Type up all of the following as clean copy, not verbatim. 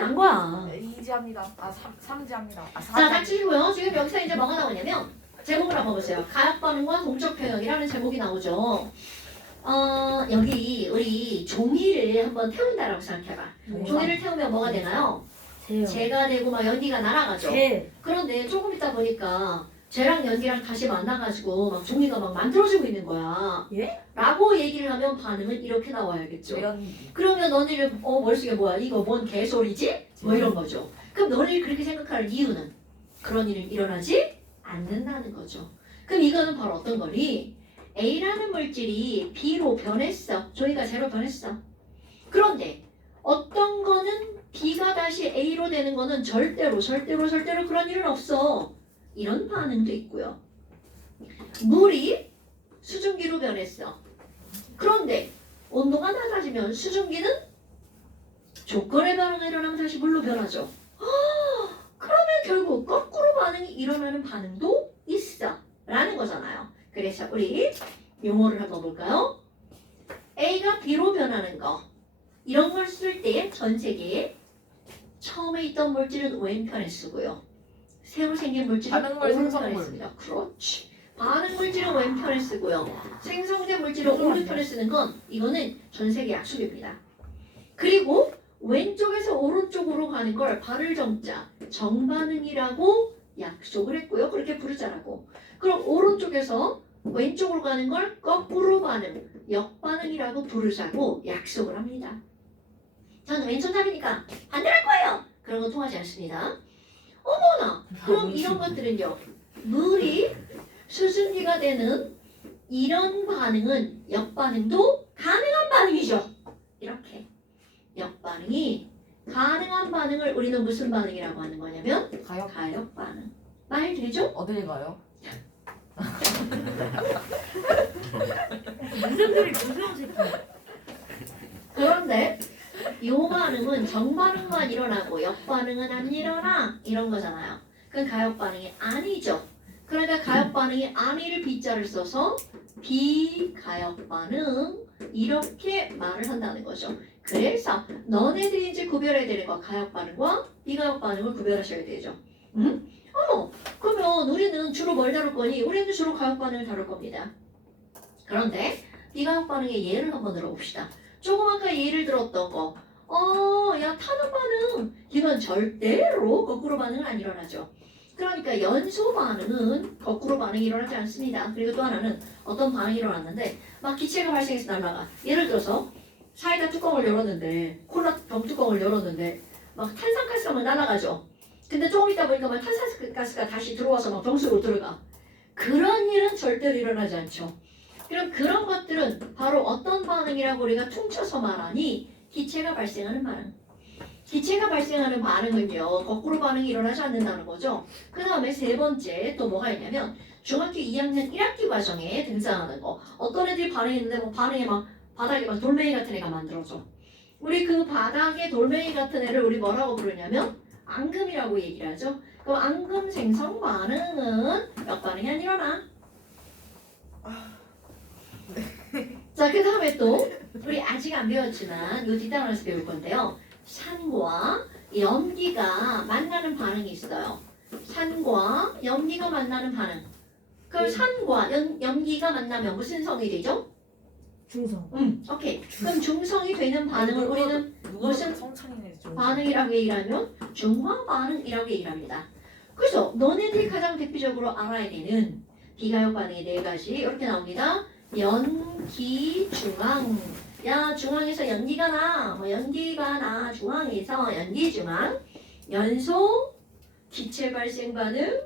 난 거야. 이지합니다. 아, 삼지합니다. 아, 자, 딱 치시고요. 지금 여기서 이제 뭐가 나오냐면 제목을 한번 보세요. 가역 반응과 동적 표현이라는 제목이 나오죠. 여기 우리 종이를 한번 태운다라고 생각해봐. 종이를 태우면 뭐가 되나요? 재가 되고 막 연기가 날아가죠. 그런데 조금 있다 보니까 쟤랑 연기랑 다시 만나가지고 막 종이가 막 만들어지고 있는 거야. 예? 라고 얘기를 하면 반응은 이렇게 나와야겠죠. 그러면 너네를 머릿속에 뭐야? 이거 뭔 개소리지? 뭐 이런 거죠. 그럼 너네를 그렇게 생각할 이유는 그런 일은 일어나지 않는다는 거죠. 그럼 이거는 바로 어떤 거니? A라는 물질이 B로 변했어. 종이가 Z로 변했어. 그런데 어떤 거는 B가 다시 A로 되는 거는 절대로 그런 일은 없어. 이런 반응도 있고요. 물이 수증기로 변했어. 그런데 온도가 낮아지면 수증기는 조건의 반응이 일어나면 다시 물로 변하죠. 그러면 결국 거꾸로 반응이 일어나는 반응도 있어. 라는 거잖아요. 그래서 우리 용어를 한번 볼까요? A가 B로 변하는 거. 이런 걸 쓸 때 전 세계에 처음에 있던 물질은 왼편에 쓰고요. 새로 생긴 물질은 반응물, 오른편에 생성물. 씁니다. 그렇지. 반응 물질은 왼편에 쓰고요. 생성된 물질은 오른편에 쓰는 건 이거는 전 세계 약속입니다. 그리고 왼쪽에서 오른쪽으로 가는 걸 발을 정자 정반응이라고 약속을 했고요. 그렇게 부르자라고. 그럼 오른쪽에서 왼쪽으로 가는 걸 거꾸로 반응, 역반응이라고 부르자고 약속을 합니다. 저는 왼손잡이니까 반대로 할 거예요. 그런 거 통하지 않습니다. 어머나, 그럼 이런 것들은요. 물이 수증기가 되는 이런 반응은 역반응도 가능한 반응이죠. 이렇게 역반응이 가능한 반응을 우리는 무슨 반응이라고 하는 거냐면 가역 가역 반응. 말 되죠? 어딜 가요? 무슨 소리 무슨 새끼. 그런데 이 반응은 정반응만 일어나고 역반응은 안 일어나 이런 거잖아요. 그건 가역 반응이 아니죠. 그러니까 가역 반응이 아니를 B자를 써서 비가역 반응 이렇게 말을 한다는 거죠. 그래서 너네들이 이제 구별해야 되는 거 가역 반응과 비가역 반응을 구별하셔야 되죠. 그러면 우리는 주로 뭘 다룰 거니? 우리는 주로 가역 반응을 다룰 겁니다. 그런데 비가역 반응의 예를 한번 들어봅시다. 조금 아까 예를 들었던 거. 야 타는 반응. 이건 절대로 거꾸로 반응은 안 일어나죠. 그러니까 연소 반응은 거꾸로 반응이 일어나지 않습니다. 그리고 또 하나는 어떤 반응이 일어났는데 막 기체가 발생해서 날아가. 예를 들어서 사이다 뚜껑을 열었는데 콜라 병 뚜껑을 열었는데 막 탄산가스가 막 날아가죠. 근데 조금 있다 보니까 막 탄산가스가 다시 들어와서 막 병 속으로 들어가. 그런 일은 절대로 일어나지 않죠. 그럼 그런 것들은 바로 어떤 반응이라고 우리가 퉁쳐서 말하니 기체가 발생하는 반응. 기체가 발생하는 반응은요. 거꾸로 반응이 일어나지 않는다는 거죠. 그 다음에 세 번째 또 뭐가 있냐면 중학교 2학년 1학기 과정에 등장하는 거. 어떤 애들이 반응했는데 뭐 반응에 막 바닥에 막 돌멩이 같은 애가 만들어져. 우리 그 바닥에 돌멩이 같은 애를 우리 뭐라고 부르냐면 앙금이라고 얘기를 하죠. 그럼 앙금 생성 반응은 역반응이 안 일어나. 자, 그 다음에 또 우리 아직 안 배웠지만 요 뒷단원에서 배울 건데요. 산과 염기가 만나는 반응이 있어요. 산과 염기가 만나는 반응. 그럼 산과 염기가 만나면 무슨 성이 되죠? 중성. 오케이. 그럼 중성이 되는 반응을 우리는 무슨 성찬이네 좀. 반응이라고 얘기하면 중화 반응이라고 얘기를 합니다. 그래서 너네들이 가장 대표적으로 알아야 되는 비가역 반응의 네 가지 이렇게 나옵니다. 연기, 중앙. 야, 중앙에서 연기가 나. 연기가 나. 중앙에서 연기, 중앙. 연소, 기체 발생 반응,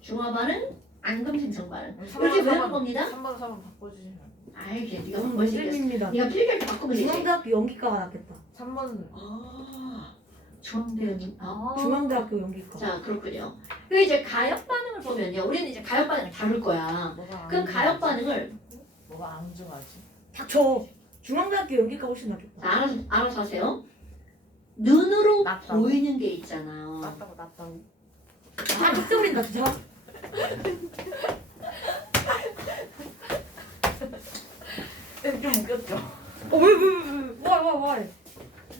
중화 반응, 앙금 생성 반응. 이렇게 외우는 겁니다. 3번 4번 바꿔주시면. 아이, 걔 네가 뭘 생겼어. 선생님입니다. 네가 필기할 때 바꾸면 되지. 중앙대학교 연기과가 낫겠다. 3번 중앙대는 중앙대학교 연기과. 자, 그렇군요. 그 이제 가역 반응을 보면요. 우리는 이제 가역 반응을 다룰 거야. 뭐가 그럼 가역 반응을 뭐가 앙증하지? 닥쳐. 중앙대학교 연기과 훨씬 낫겠다. 알아서 하세요. 눈으로 낫다고? 보이는 게 있잖아요. 낫다고. 아, 빗소리다 진짜. 좀 웃겼죠? 왜? 와.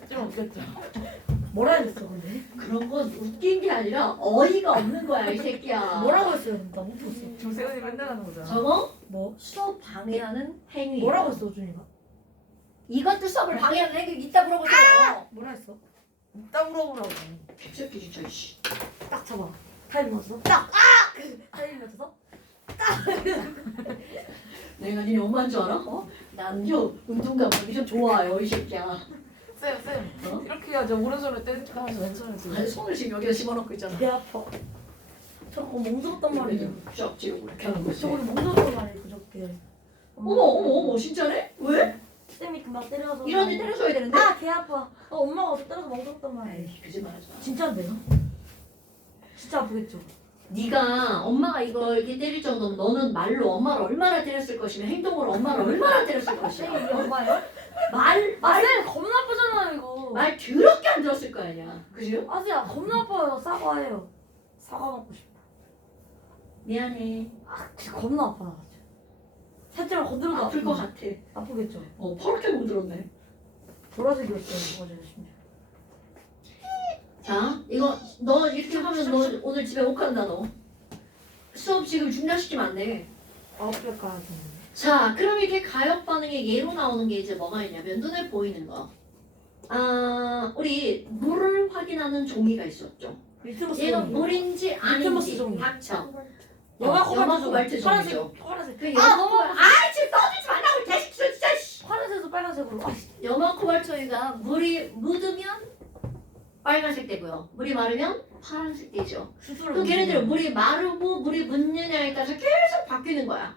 좀 웃겼죠? 뭐라 했어 근데? 그런 건 웃긴 게 아니라 어이가 없는 거야 이 새끼야. 뭐라고 했어요? 나 못 들었어. 조세훈이 맨날 하는 거잖아. 저거 뭐? 수업 방해하는 행위. 뭐라고 했어 준이가? 이것도 수업을 방해하는 행위 있다 물어보잖아. 뭐라 했어? 딱 물어보라고. 개새끼 진짜 씨. 딱 잡아. 타임 맞춰서 딱! 타임 맞춰서? 내가 니네 엄마인 줄 알아? 어? 난요 운동감 좀 좋아요 이 새끼야. 쌤, 어? 이렇게 해야죠. 오른손을 때리지 하면서 왼손을 들고. 아니 손을 지금 여기다 집어넣고 있잖아. 배 아파. 저거 멍들었단 말이야. 쫙 지르고 이렇게 하는 거지. 저거 멍들었단 말이야 그저께. 어머 진짜네? 왜? 쌤이 금방 때려서. 이런 데 때려줘야 되는데? 배 아파. 엄마가 어제 때려서 멍들었단 말이야. 에이 거짓말하지 마. 진짜인데요? 진짜 아프겠죠? 네가 엄마가 이걸 이렇게 때릴 정도면 너는 말로 엄마를 얼마나 때렸을 것이며 행동으로 엄마를 얼마나 때렸을 쌤이 우리 것이야. 엄마예요? 말 쌤 겁나 아프잖아요 이거. 말 더럽게 안 들었을 거 아니야. 그죠? 아지야 겁나 아파요. 사과해요. 사과 먹고 싶어. 미안해. 진짜 겁나 아파. 나 진짜. 살짝만 건드려도 아플 것 아프네. 같아. 아프겠죠? 파랗게 멍들었네. 보라색이었어요 어제 심지어. 자, 이거 너 이렇게 하면 너 오늘 집에 못 간다 너. 수업 지금 중단시키면 안 돼. 아프게 가야 돼. 자, 그럼 이렇게 가역 반응의 예로 나오는 게 이제 뭐가 있냐면 눈에 보이는 거. 우리 물을 확인하는 종이가 있었죠. 리트머스 얘가 종이. 물인지 리트머스 아닌지 종이. 닥쳐. 영화 영화 코발트 코발트 파란색. 종이죠. 파란색. 그 아 너무 아파. 지금 떠들지 말라고 이 자식 진짜. 씨. 파란색에서 빨간색으로. 염화 코발토이가 물이 묻으면 빨간색 되고요. 물이 마르면 파란색 되죠. 수술을. 그럼 걔네들은 물이 마르고 물이 묻느냐에 따라서 계속 바뀌는 거야.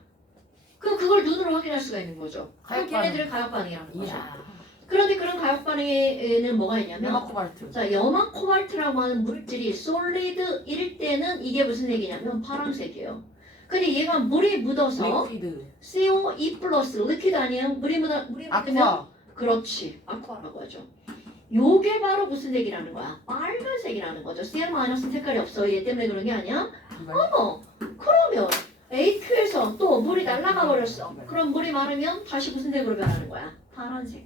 그럼 그걸 눈으로 확인할 수가 있는 거죠. 그럼 가역 반응. 걔네들은 가역 반응이라는 거죠. 이야. 그런데 그런 가역 반응에는 뭐가 있냐면 연마코발트. 자, 염화 코발트라고 하는 물질이 솔리드일 때는 이게 무슨 색이냐면 파란색이에요. 근데 얘가 물이 묻어서 리퀴드. CO2 플러스 리퀴드 아니에요? 물이 묻으면 아쿠아. 그렇지. 아쿠아라고 하죠. 요게 바로 무슨 색이라는 거야? 빨간색이라는 거죠. CL 마이너스 색깔이 없어. 얘 때문에 그런 게 아니야? 어머, 그러면 AQ에서 또 물이 날아가 버렸어. 그럼 물이 마르면 다시 무슨 색으로 변하는 거야? 파란색.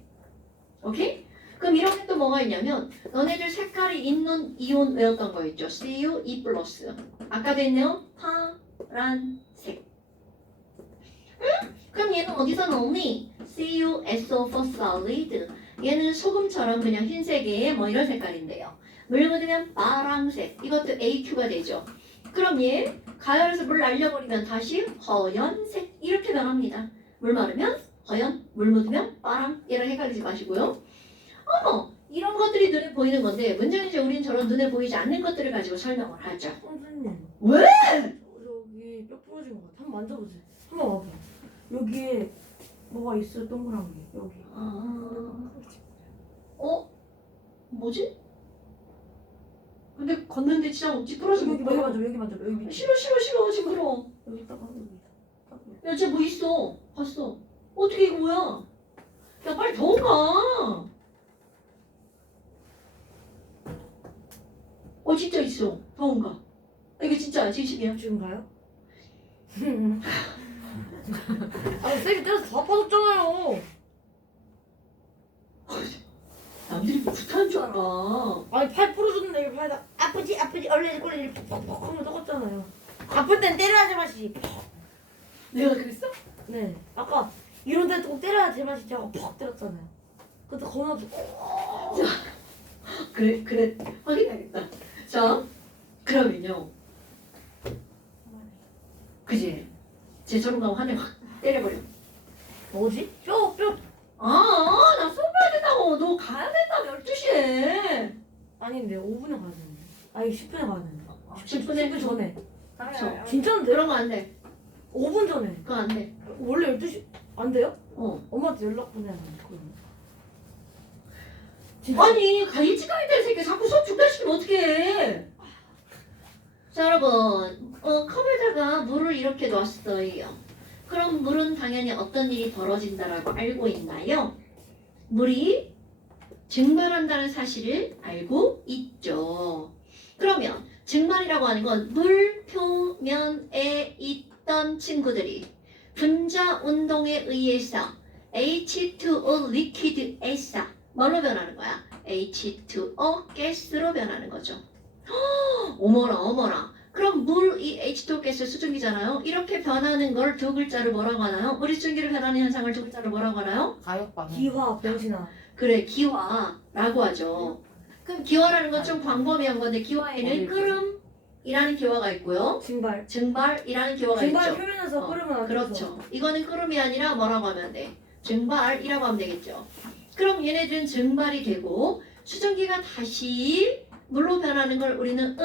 오케이? 그럼 이렇게 또 뭐가 있냐면 너네들 색깔이 있는 이온 외웠던 거 있죠? CU2 플러스. 아까도 있네요. 파란색. 응? 그럼 얘는 어디서 나오니? CuSO4 solid. 얘는 소금처럼 그냥 흰색에 뭐 이런 색깔인데요. 물 묻으면 파란색. 이것도 AQ가 되죠. 그럼 얘 가열해서 물 날려버리면 다시 허연색 이렇게 변합니다. 물 마르면 허연, 물 묻으면 파랑. 얘랑 헷갈리지 마시고요. 이런 것들이 눈에 보이는 건데 문제는 이제 우리는 저런 눈에 보이지 않는 것들을 가지고 설명을 하죠. 선생님. 왜? 여기 뼈 부러진 것 같아. 한번 만져보세요. 한번 와봐. 여기에 뭐가 있어요 동그란 게 여기. 뭐지? 근데 걷는데 진짜 어찌 부러지고 여기 만져 여기 만져 여기 밑에. 싫어 징그러워. 여기 딱 하고 여기. 야, 쟤 뭐 있어? 봤어. 어떻게 이거 뭐야? 야, 빨리 더 가. 진짜 있어. 더 가. 이게 진짜 진심이야. 지금 가요? 쌤이 때려서 다 빠졌잖아요. 남들이 구타한 줄 알아. 아니 팔 부러졌는데 여기 팔다 아프지 얼레지 꼴레지 퍽퍽 하면 똑같잖아요. 아플 땐 때려야 제맛이. 내가 그랬어? 네. 아까 이런 데 꼭 때려야 제맛이 제가 퍽 때렸잖아요. 그때 겁나 그래. 확인해야겠다. 자, 그러면요. 그지? 쟤 저런 거 한 대 확 때려버려. 뭐지? 뼈. 나 수업 해야 된다고. 너 가야 된다며, 12시에. 아닌데 5분에 가야 되는데. 아니 10분에 가야 되는데. 10분에 10분 전에. 그쵸. 진짜인데? 그런 거 안 돼. 5분 전에. 그거 안 돼. 원래 12시 안 돼요? 엄마한테 연락 보내야 하는데 그러면. 진짜? 아니, 일찍 가야 될 새끼 자꾸 수업 중단시키면 어떡해. 자, 여러분. 컵에다가 물을 이렇게 놨어요. 그럼 물은 당연히 어떤 일이 벌어진다라고 알고 있나요? 물이 증발한다는 사실을 알고 있죠. 그러면 증발이라고 하는 건 물 표면에 있던 친구들이 분자 운동에 의해서 H2O 리퀴드에서 뭘로 변하는 거야? H2O 가스로 변하는 거죠. 어머나 어머나. 그럼 물이 H2O 가스 수증기잖아요. 이렇게 변하는 걸 두 글자를 뭐라고 하나요? 우리 수증기로 변하는 현상을 두 글자로 뭐라고 하나요? 가역방. 기화, 병신아. 그래, 기화라고 하죠. 그럼 기화라는 건 좀 광범위한 건데 기화에는 끓음이라는 기화가 있고요. 증발. 증발이라는 기화가 증발 있죠. 표면에서 끓으면 안 그렇죠. 이거는 끓음이 아니라 뭐라고 하면 돼? 증발이라고 하면 되겠죠. 그럼 얘네들은 증발이 되고 수증기가 다시 물로 변하는 걸 우리는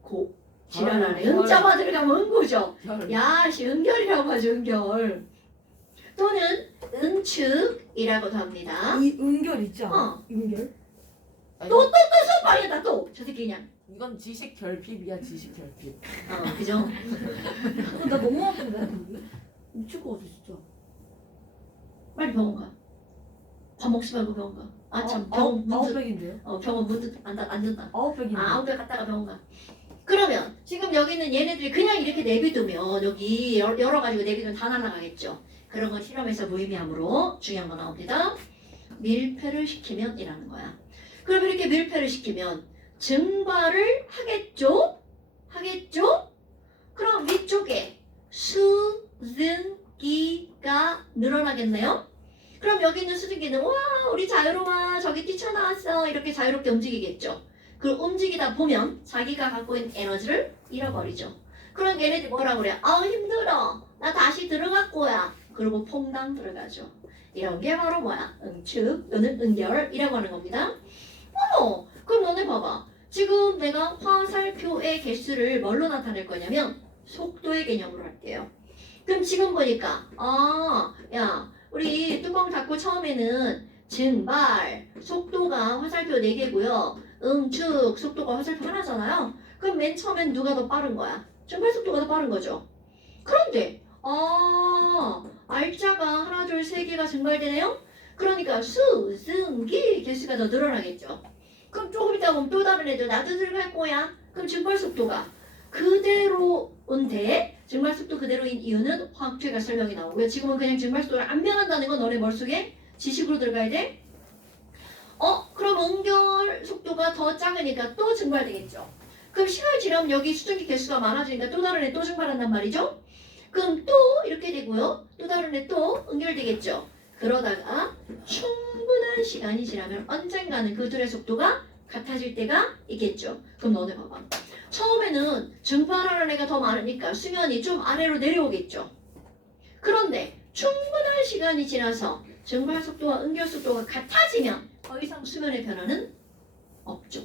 고 지랄하네. 응자가 들어가면 응고죠. 열. 야시 응결이라고 하죠. 응결. 또는 응축이라고도 합니다. 이 은결 있지 않아? 어. 은결? 또 말이다 또. 저 새끼 그냥. 이건 지식 결핍이야 지식 결핍. 그죠? 나 너무 아픈데 여기. 미칠 것 같아 진짜. 빨리 병원 가. 밥 먹지 말고 병원 가. 참 병원 문 닫- 아웃백인데요? 병원 문 닫- 안 닫다. 아웃백인데. 아웃백 갔다가 병원 가. 그러면 지금 여기는 얘네들이 그냥 이렇게 내비두면 여기 여러 가지고 내비두면 다 날아가겠죠. 그런 건 실험에서 무의미함으로 중요한 거 나옵니다. 밀폐를 시키면 이라는 거야. 그럼 이렇게 밀폐를 시키면 증발을 하겠죠? 하겠죠? 그럼 위쪽에 수증기가 늘어나겠네요? 그럼 여기 있는 수증기는 와 우리 자유로워 저기 뛰쳐나왔어 이렇게 자유롭게 움직이겠죠. 그 움직이다 보면 자기가 갖고 있는 에너지를 잃어버리죠. 그럼 얘네들이 뭐라 그래? 아 힘들어 나 다시 들어갈 거야. 그리고 퐁당 들어가죠. 이런 게 바로 뭐야? 응축 또는 응결이라고 하는 겁니다. 그럼 너네 봐봐. 지금 내가 화살표의 개수를 뭘로 나타낼 거냐면 속도의 개념으로 할게요. 그럼 지금 보니까 야 우리 뚜껑 닫고 처음에는 증발 속도가 화살표 4개고요. 응축 속도가 화살표 하나잖아요. 그럼 맨 처음엔 누가 더 빠른 거야? 증발 속도가 더 빠른 거죠. 그런데 알자가 하나 둘 세 개가 증발되네요. 그러니까 수증기 개수가 더 늘어나겠죠. 그럼 조금 있다 보면 또 다른 애들 나도 들어갈 거야. 그럼 증발 속도가 그대로인데 증발 속도 그대로인 이유는 화학투가 설명이 나오고요. 지금은 그냥 증발 속도를 안 변한다는 건 너네 머릿속에 지식으로 들어가야 돼. 그럼 응결 속도가 더 작으니까 또 증발되겠죠. 그럼 시간이 지나면 여기 수증기 개수가 많아지니까 또 다른 애 또 증발한단 말이죠. 그럼 또 이렇게 되고요. 또 다른 애 또 응결되겠죠. 그러다가 충분한 시간이 지나면 언젠가는 그 둘의 속도가 같아질 때가 있겠죠. 그럼 너네 봐봐. 처음에는 증발하는 애가 더 많으니까 수면이 좀 아래로 내려오겠죠. 그런데 충분한 시간이 지나서 증발 속도와 응결 속도가 같아지면 더 이상 수면의 변화는 없죠.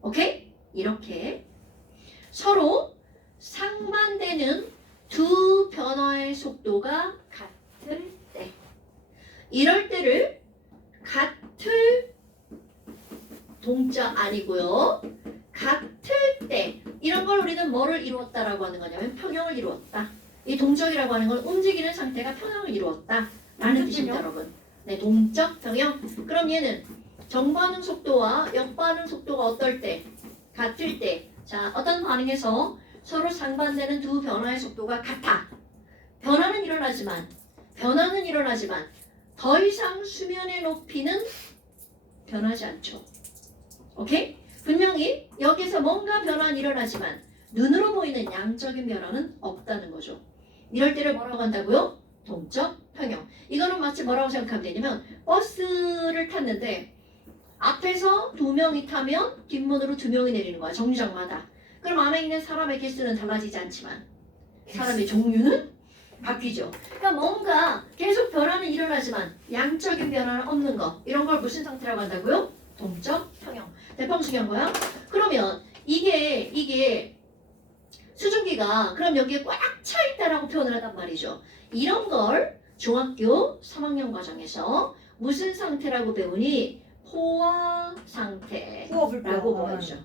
오케이? 이렇게 서로 상반되는 두 변화의 속도가 같을 때 이럴 때를 같을 동자 아니고요. 같을 때 이런 걸 우리는 뭐를 이루었다라고 하는 거냐면 평형을 이루었다. 이 동적이라고 하는 건 움직이는 상태가 평형을 이루었다 라는 뜻입니다. 여러분. 네, 동적 평형. 그럼 얘는 정반응 속도와 역반응 속도가 어떨 때? 같을 때. 자, 어떤 반응에서 서로 상반되는 두 변화의 속도가 같아. 변화는 일어나지만 더 이상 수면의 높이는 변하지 않죠. 오케이? 분명히 여기서 뭔가 변화는 일어나지만 눈으로 보이는 양적인 변화는 없다는 거죠. 이럴 때를 뭐라고 한다고요? 동적 평형. 이거는 마치 뭐라고 생각하면 되냐면 버스를 탔는데 앞에서 2명이 타면 뒷문으로 2명이 내리는 거야. 정류장마다. 그럼 안에 있는 사람의 개수는 달라지지 않지만 사람의 종류는 바뀌죠. 그러니까 뭔가 계속 변화는 일어나지만 양적인 변화는 없는 거. 이런 걸 무슨 상태라고 한다고요? 동적 평형. 대펑수기한 거야? 그러면 이게 수증기가 그럼 여기에 꽉 차 있다라고 표현을 하단 말이죠. 이런 걸 중학교 3학년 과정에서 무슨 상태라고 배우니? 포화 상태라고 보여줘.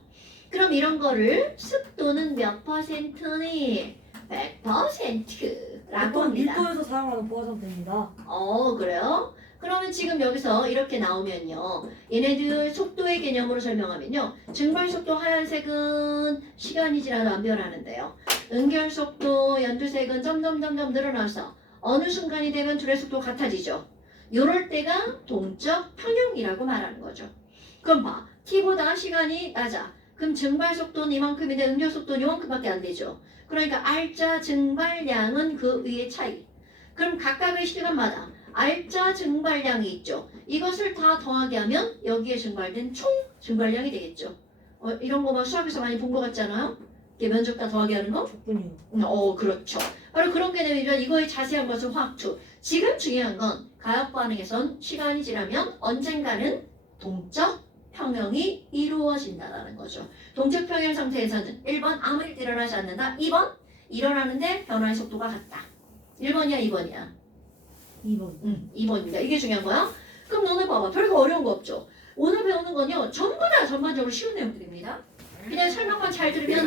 그럼 이런 거를 습도는 몇 퍼센트니? 100%라고 합니다. 밀도에서 사용하는 보아 상태입니다. 그래요? 그러면 지금 여기서 이렇게 나오면요. 얘네들 속도의 개념으로 설명하면요. 증발 속도 하얀색은 시간이 지나도 안 변하는데요. 응결 속도 연두색은 점점 늘어나서 어느 순간이 되면 둘의 속도 같아지죠. 요럴 때가 동적 평형이라고 말하는 거죠. 그럼 봐. t보다 시간이 낮아. 그럼 증발 속도는 이만큼인데 응력 속도는 이만큼밖에 안 되죠. 그러니까 r자 증발량은 그 위의 차이. 그럼 각각의 시간마다 r자 증발량이 있죠. 이것을 다 더하게 하면 여기에 증발된 총 증발량이 되겠죠. 이런 거 막 수학에서 많이 본 것 같지 않아요? 이게 면적 다 더하게 하는 거? 적분이요. 그렇죠. 바로 그런 개념이면 이거의 자세한 것은 화학투. 지금 중요한 건 가역 반응에선 시간이 지나면 언젠가는 동적 평형이 이루어진다는 거죠. 동적 평형 상태에서는 1번 아무 일도 일어나지 않는다. 2번 일어나는데 변화의 속도가 같다. 1번이야 2번이야? 2번. 2번입니다. 이게 중요한 거야. 그럼 너네 봐봐. 별거 어려운 거 없죠. 오늘 배우는 건요. 전부 다 전반적으로 쉬운 내용들입니다. 그냥 설명만 잘 들으면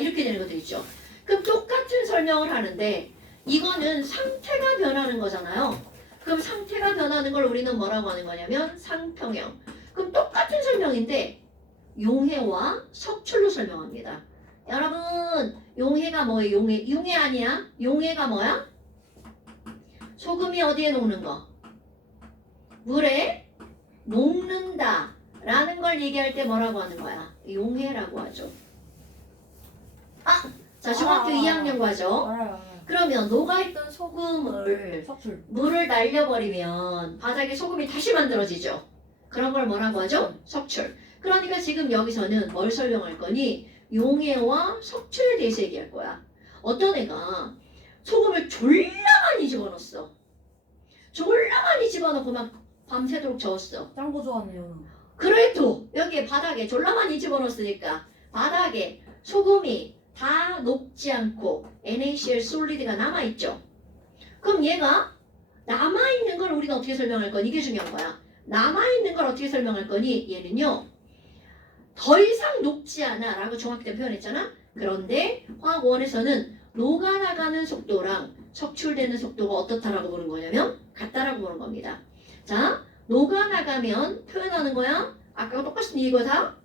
이렇게 되는 것들 있죠. 그럼 똑같은 설명을 하는데 이거는 상태가 변하는 거잖아요. 그럼 상태가 변하는 걸 우리는 뭐라고 하는 거냐면 상평형. 그럼 똑같은 설명인데 용해와 석출로 설명합니다. 여러분 용해가 뭐예요? 용해 아니야? 용해가 뭐야? 소금이 어디에 녹는 거? 물에 녹는다 라는 걸 얘기할 때 뭐라고 하는 거야? 용해라고 하죠. 자 중학교 2학년 과정. 알아요. 그러면 녹아있던 소금을 석출. 물을 날려버리면 바닥에 소금이 다시 만들어지죠. 그런 걸 뭐라고 하죠? 석출. 그러니까 지금 여기서는 뭘 설명할 거니? 용해와 석출에 대해서 얘기할 거야. 어떤 애가 소금을 졸라 많이 집어넣었어. 졸라 많이 집어넣고 막 밤새도록 저었어. 짱구 좋아하네요. 그래도 여기에 바닥에 졸라 많이 집어넣었으니까 바닥에 소금이 다 녹지 않고 NaCl 솔리드가 남아있죠. 그럼 얘가 남아있는 걸 우리가 어떻게 설명할 거니? 이게 중요한 거야. 남아있는 걸 어떻게 설명할 거니? 얘는요. 더 이상 녹지 않아 라고 정확히 표현했잖아. 그런데 화학원에서는 녹아나가는 속도랑 석출되는 속도가 어떻다라고 보는 거냐면 같다라고 보는 겁니다. 자, 녹아나가면 표현하는 거야. 아까 똑같은 이거다.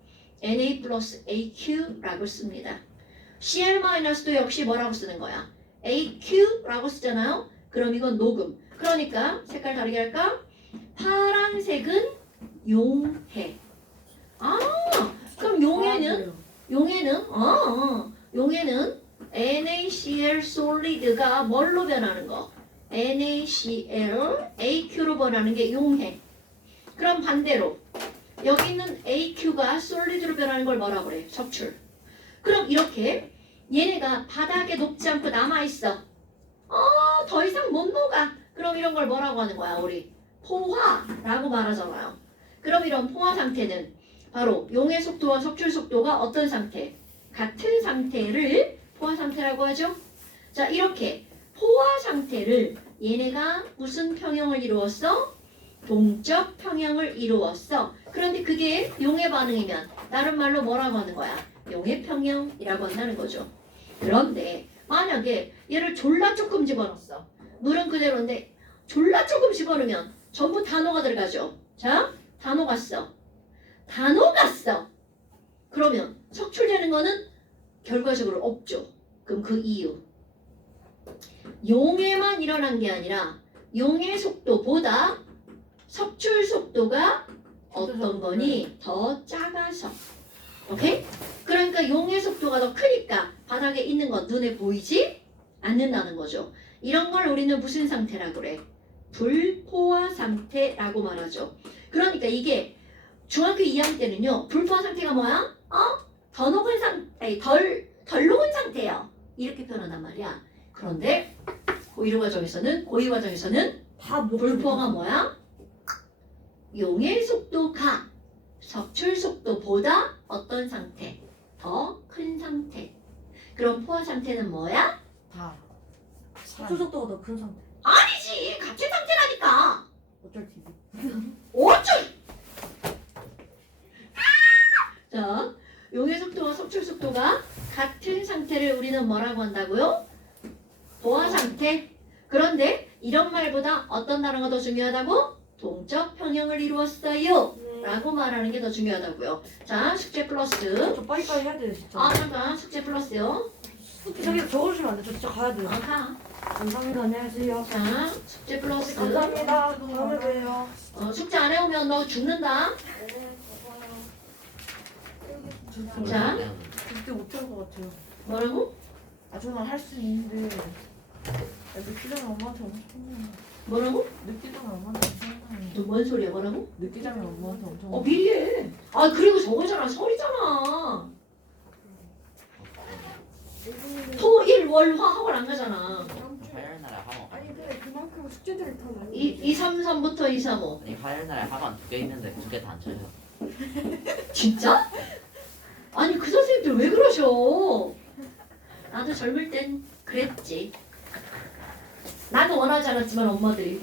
Na 플러스 AQ라고 씁니다. Cl-도 역시 뭐라고 쓰는 거야? AQ라고 쓰잖아요. 그럼 이건 녹음. 그러니까 색깔 다르게 할까? 파란색은 용해. 그럼 용해는 NaCl 솔리드가 뭘로 변하는 거? NaCl AQ로 변하는 게 용해. 그럼 반대로 여기 있는 AQ가 솔리드로 변하는 걸 뭐라 그래? 석출. 그럼 이렇게 얘네가 바닥에 녹지 않고 남아있어. 더 이상 못 녹아. 그럼 이런 걸 뭐라고 하는 거야? 우리 포화라고 말하잖아요. 그럼 이런 포화 상태는 바로 용해 속도와 석출 속도가 어떤 상태? 같은 상태를 포화 상태라고 하죠. 자, 이렇게 포화 상태를 얘네가 무슨 평형을 이루었어? 동적 평형을 이루었어. 그런데 그게 용해 반응이면 다른 말로 뭐라고 하는 거야? 용해 평형이라고 한다는 거죠. 그런데 만약에 얘를 졸라 조금 집어넣었어. 물은 그대로인데 졸라 조금 집어넣으면 전부 단호가 들어가죠. 자, 다 녹았어. 그러면 석출되는 거는 결과적으로 없죠. 그럼 그 이유. 용해만 일어난 게 아니라 용해 속도보다 석출 속도가 어떤 거니? 더 작아서. 오케이? 그러니까 용해 속도가 더 크니까 바닥에 있는 건 눈에 보이지 않는다는 거죠. 이런 걸 우리는 무슨 상태라고 그래? 불포화 상태라고 말하죠. 그러니까 이게 중학교 2학년 때는요. 불포화 상태가 뭐야? 더 녹은 상태, 덜 녹은 상태예요. 이렇게 표현한단 말이야. 그런데 고이 과정에서는 다 불포화가 뭐야? 용해 속도가 석출 속도보다 어떤 상태? 더 큰 상태. 그럼 포화 상태는 뭐야? 다. 석출 속도가 더 큰 상태. 아니지. 같은 상태라니까. 어쩔 TV. 어쩔! 자, 용해 속도와 석출 속도가 같은 상태를 우리는 뭐라고 한다고요? 포화 상태. 그런데 이런 말보다 어떤 단어가 더 중요하다고? 동적 평형을 이루었어요. 라고 말하는 게 더 중요하다고요. 자, 숙제 플러스. 저 빨리빨리 해야 돼요 진짜. 잠깐 숙제 플러스요. 저기 적어주시면 안 돼? 저 진짜 가야 돼요. 가. 감사합니다. 안녕하세요. 자, 숙제 플러스. 감사합니다. 다음에 봬요. 숙제 안 해오면 너 죽는다. 네, 가봐요. 자. 그때 못할 것 같아요. 뭐라고? 아 저는 할 수 있는데 늦기 전에 엄마한테 엄청 혼나요. 뭐라고? 늦기 전에 엄마한테 엄청 혼나요. 너 뭔 소리야? 뭐라고? 늦기 전에 엄마한테 엄청 혼나요. 미리 해. 아, 그리고 저거잖아. 설이잖아. 토, 일, 월, 화 학원 안 가잖아. 화요일 날에 학원. 아니 근데 그만큼 숙제들이 더 많이 2, 3, 3부터 2, 3, 5. 아니 화요일 날에 학원 2개 있는데 2개 다 안 쳐요. 진짜? 아니 그 선생님들 왜 그러셔? 나도 젊을 땐 그랬지. 나도 원하지 않았지만 엄마들이